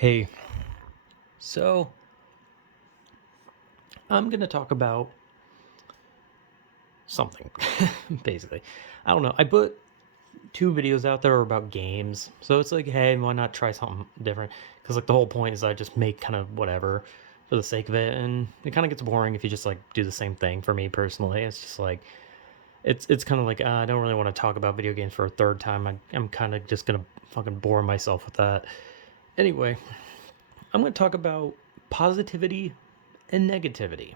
Hey, so I'm going to talk about something, basically. I don't know. I put two videos out there about games. So it's like, hey, why not try something different? Because, like, the whole point is I just make kind of whatever for the sake of it. And it kind of gets boring if you just, like, do the same thing for me personally. It's just like, it's kind of like, I don't really want to talk about video games for a third time. I'm kind of just going to fucking bore myself with that. Anyway, I'm going to talk about positivity and negativity.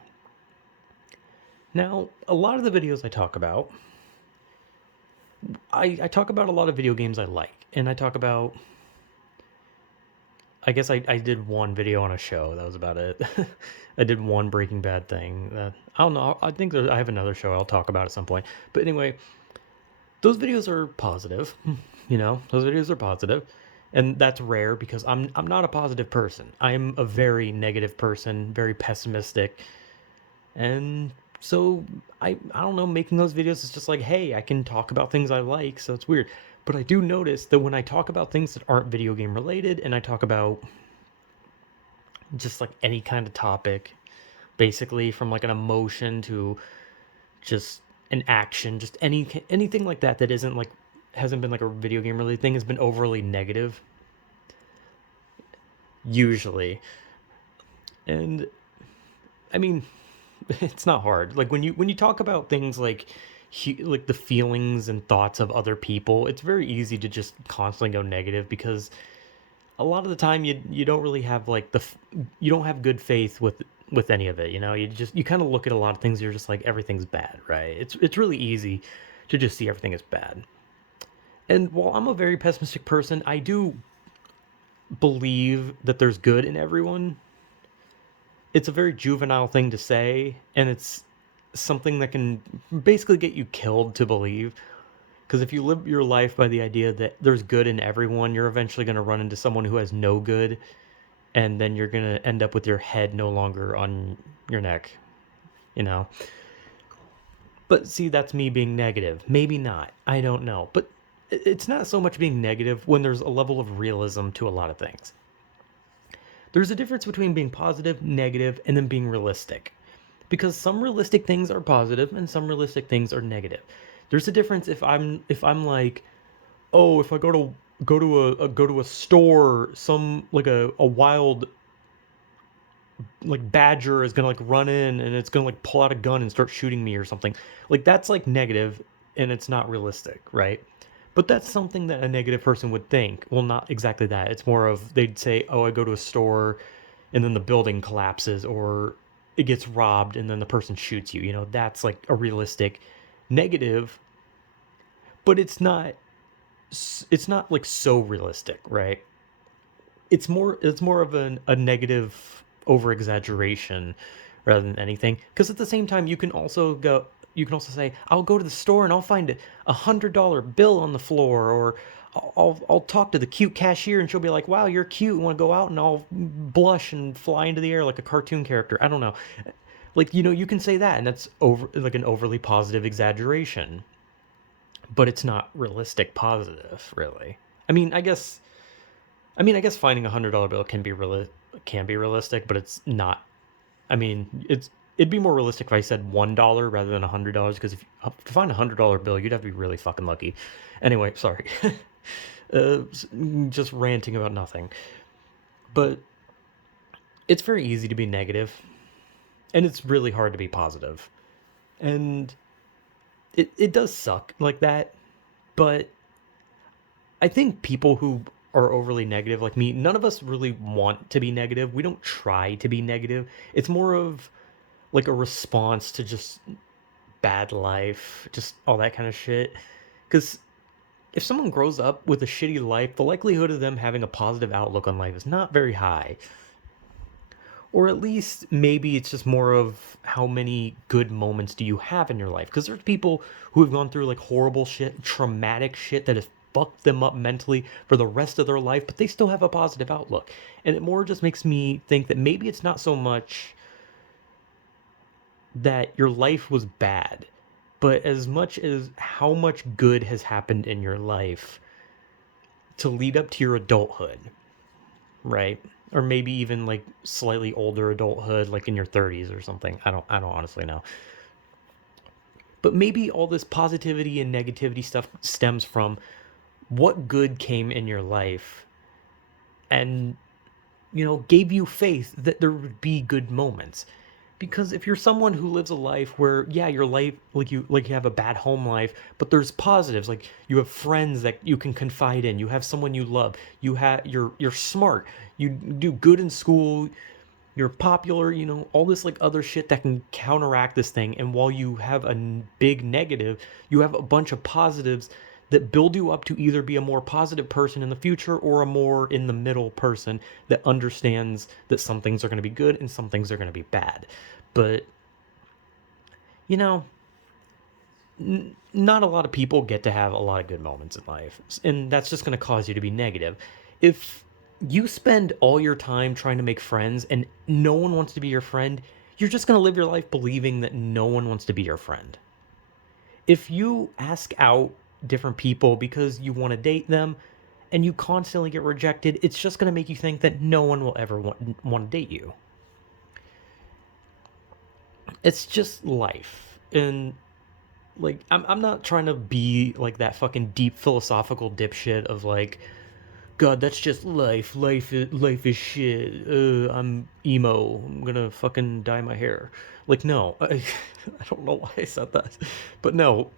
Now, a lot of the videos I talk about, I talk about a lot of video games I like. And I talk about, I guess I did one video on a show. That was about it. I did one Breaking Bad thing. I don't know. I think I have another show I'll talk about at some point. But anyway, those videos are positive. Those videos are positive. And that's rare because I'm not a positive person. I'm a very negative person, very pessimistic. And so I don't know, making those videos is just like, hey, I can talk about things I like, so it's weird. But I do notice that when I talk about things that aren't video game related and I talk about just like any kind of topic, basically from like an emotion to just an action, just anything like that that isn't like hasn't been like a video game related thing has been overly negative usually. And I mean, it's not hard. Like when you talk about things like the feelings and thoughts of other people, it's very easy to just constantly go negative because a lot of the time you don't really have like you don't have good faith with any of it. You kind of look at a lot of things. You're just like everything's bad, right? It's really easy to just see everything as bad. And while I'm a very pessimistic person, I do believe that there's good in everyone. It's a very juvenile thing to say, and it's something that can basically get you killed to believe. Because if you live your life by the idea that there's good in everyone, you're eventually going to run into someone who has no good, and then you're going to end up with your head no longer on your neck, you know? But see, that's me being negative. Maybe not. I don't know. But it's not so much being negative when there's a level of realism to a lot of things. There's a difference between being positive, negative, and then being realistic. Because some realistic things are positive and some realistic things are negative. There's a difference if I'm like, oh, if I go to a store, some like a wild like badger is gonna like run in and it's gonna like pull out a gun and start shooting me or something. Like that's like negative and it's not realistic, right? But that's something that a negative person would think. Well, not exactly that. It's more of they'd say, "Oh, I go to a store and then the building collapses or it gets robbed and then the person shoots you." That's like a realistic negative, but it's not like so realistic, right? It's more of a negative over exaggeration rather than anything. Because at the same time, you can also say, I'll go to the store and I'll find $100 bill on the floor, or I'll talk to the cute cashier and she'll be like, wow, you're cute, want to go out? And I'll blush and fly into the air like a cartoon character. I don't know. Like, you can say that, and that's over like an overly positive exaggeration, but it's not realistic positive, really. I mean, I guess I guess finding $100 bill can be realistic, but it's not. I mean, it'd be more realistic if I said $1 rather than $100, because if to find $100 bill, you'd have to be really fucking lucky. Anyway, sorry, uh, just ranting about nothing. But it's very easy to be negative, and it's really hard to be positive, and it does suck like that. But I think people who are overly negative like me, none of us really want to be negative. We don't try to be negative. It's more of like a response to just bad life, just all that kind of shit. Because if someone grows up with a shitty life, the likelihood of them having a positive outlook on life is not very high. Or at least maybe it's just more of how many good moments do you have in your life? Because there's people who have gone through like horrible shit, traumatic shit that has fucked them up mentally for the rest of their life, but they still have a positive outlook. And it more just makes me think that maybe it's not so much that your life was bad, but as much as how much good has happened in your life to lead up to your adulthood, right? or maybe even like slightly older adulthood, like in your 30s or something. I don't honestly know. But maybe all this positivity and negativity stuff stems from what good came in your life and, gave you faith that there would be good moments. Because if you're someone who lives a life where, yeah, your life, like you have a bad home life, but there's positives, like you have friends that you can confide in, you have someone you love, you're smart, you do good in school, you're popular, all this like other shit that can counteract this thing. And while you have a big negative, you have a bunch of positives that build you up to either be a more positive person in the future or a more in the middle person that understands that some things are going to be good and some things are going to be bad. But, you know, not a lot of people get to have a lot of good moments in life. And that's just going to cause you to be negative. If you spend all your time trying to make friends and no one wants to be your friend, you're just going to live your life believing that no one wants to be your friend. If you ask out different people because you want to date them and you constantly get rejected, it's just going to make you think that no one will ever want to date you. It's just life. And like I'm not trying to be like that fucking deep philosophical dipshit of like, God, that's just life. Life is shit. I'm emo. I'm gonna fucking dye my hair. Like, no, I don't know why I said that, but no,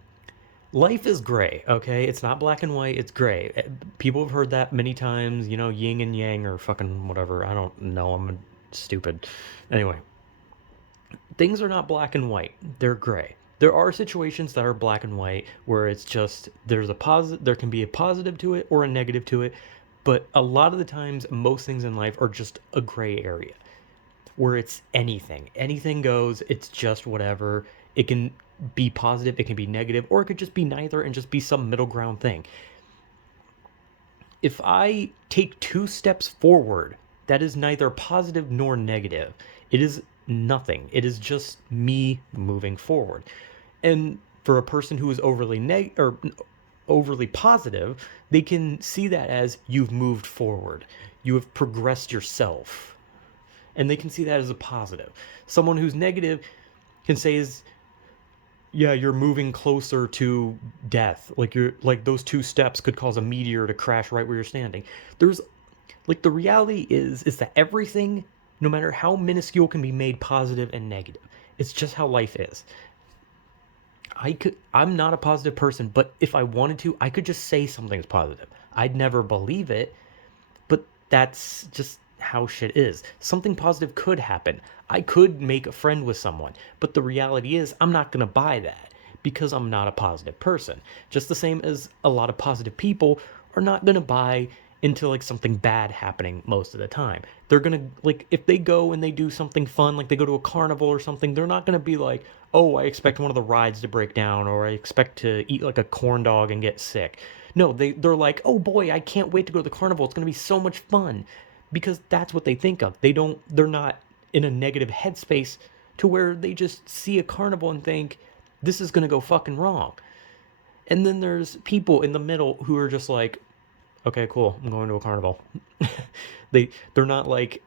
life is gray. Okay, it's not black and white. It's gray. People have heard that many times. Yin and yang or fucking whatever. I don't know. I'm stupid. Anyway, things are not black and white. They're gray. There are situations that are black and white where it's just there can be a positive to it or a negative to it, but a lot of the times most things in life are just a gray area where it's anything. Anything goes, it's just whatever. It can be positive, it can be negative, or it could just be neither and just be some middle ground thing. If I take 2 steps forward, that is neither positive nor negative. It is nothing. It is just me moving forward. And for a person who is overly positive, they can see that as you've moved forward. You have progressed yourself. And they can see that as a positive. Someone who's negative can say is, yeah, you're moving closer to death. Like those 2 steps could cause a meteor to crash right where you're standing. There's like the reality is that everything, no matter how minuscule, can be made positive and negative. It's just how life is. I'm not a positive person, but if I wanted to, I could just say something's positive. I'd never believe it, but that's just how shit is. Something positive could happen. I could make a friend with someone, but the reality is I'm not going to buy that because I'm not a positive person. Just the same as a lot of positive people are not going to buy into like something bad happening most of the time. They're going to like if they go and they do something fun, like they go to a carnival or something, they're not going to be like, "Oh, I expect one of the rides to break down or I expect to eat like a corn dog and get sick." No, they're like, "Oh boy, I can't wait to go to the carnival. It's going to be so much fun." Because that's what they think of. They're not in a negative headspace to where they just see a carnival and think this is going to go fucking wrong. And then there's people in the middle who are just like, okay, cool, I'm going to a carnival. They're not like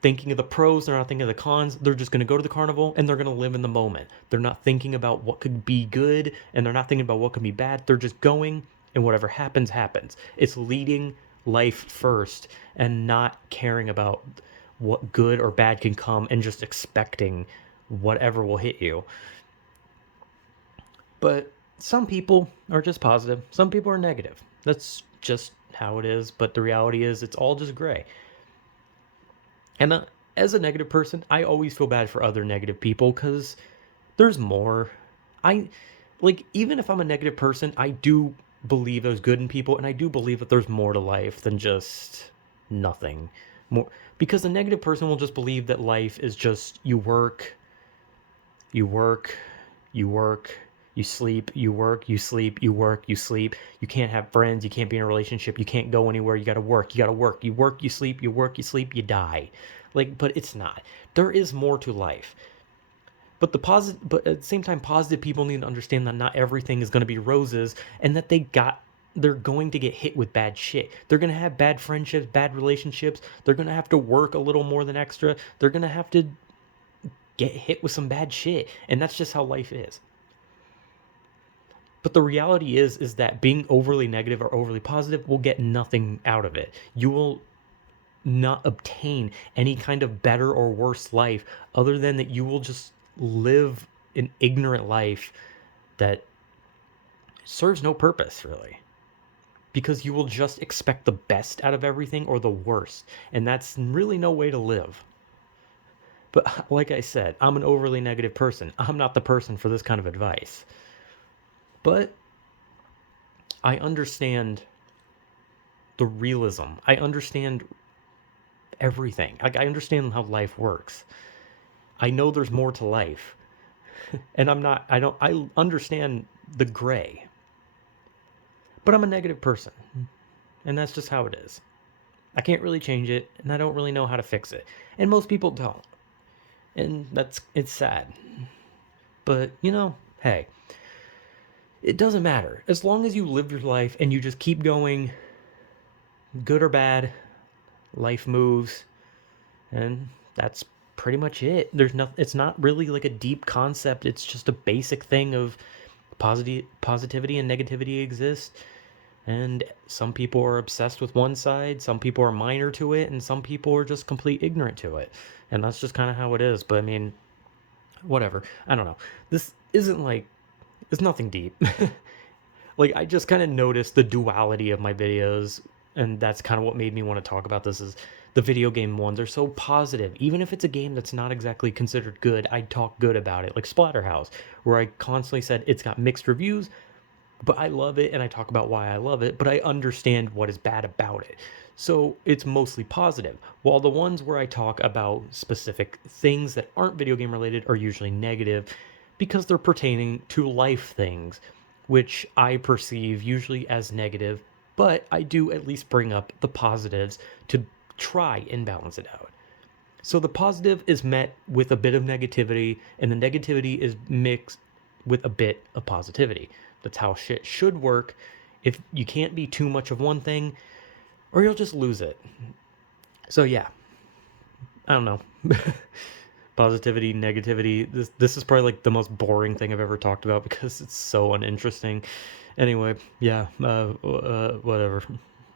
thinking of the pros, they're not thinking of the cons. They're just going to go to the carnival and they're going to live in the moment. They're not thinking about what could be good and they're not thinking about what could be bad. They're just going and whatever happens happens. It's leading life first and not caring about what good or bad can come and just expecting whatever will hit you. But some people are just positive, some people are negative. That's just how it is, but the reality is it's all just gray. And as a negative person, I always feel bad for other negative people because there's more. I like, even if I'm a negative person, I do believe there's good in people, and I do believe that there's more to life than just nothing. More because the negative person will just believe that life is just you work, you work, you work, you sleep, you work, you sleep, you work, you sleep. You can't have friends, you can't be in a relationship, you can't go anywhere, you gotta work, you work, you sleep, you work, you sleep, you die. Like, but it's not. There is more to life. But at the same time, positive people need to understand that not everything is going to be roses, and that they got they're going to get hit with bad shit. They're going to have bad friendships, bad relationships. They're going to have to work a little more than extra. They're going to have to get hit with some bad shit. And that's just how life is. But the reality is that being overly negative or overly positive will get nothing out of it. You will not obtain any kind of better or worse life other than that you will just live an ignorant life that serves no purpose, really, because you will just expect the best out of everything or the worst, and that's really no way to live. But like I said, I'm an overly negative person. I'm not the person for this kind of advice. But I understand the realism. I understand everything. I understand how life works. I know there's more to life. And I understand the gray. But I'm a negative person. And that's just how it is. I can't really change it, and I don't really know how to fix it. And most people don't. And it's sad. But, hey, it doesn't matter. As long as you live your life and you just keep going, good or bad, life moves, and that's pretty much it. It's not really like a deep concept. It's just a basic thing of positivity and negativity exist. And some people are obsessed with one side, some people are minor to it, and some people are just complete ignorant to it. And that's just kind of how it is. But I mean, whatever. I don't know. This isn't like, it's nothing deep. Like, I just kind of noticed the duality of my videos, and that's kind of what made me want to talk about this. Is the video game ones are so positive. Even if it's a game that's not exactly considered good, I talk good about it. Like Splatterhouse, where I constantly said it's got mixed reviews, but I love it, and I talk about why I love it, but I understand what is bad about it. So it's mostly positive. While the ones where I talk about specific things that aren't video game related are usually negative because they're pertaining to life things, which I perceive usually as negative, but I do at least bring up the positives to try and balance it out. So the positive is met with a bit of negativity, and the negativity is mixed with a bit of positivity. That's how shit should work. If you can't be too much of one thing, or you'll just lose it. So yeah, I don't know. Positivity, negativity. This is probably like the most boring thing I've ever talked about because it's so uninteresting. Anyway, yeah, whatever.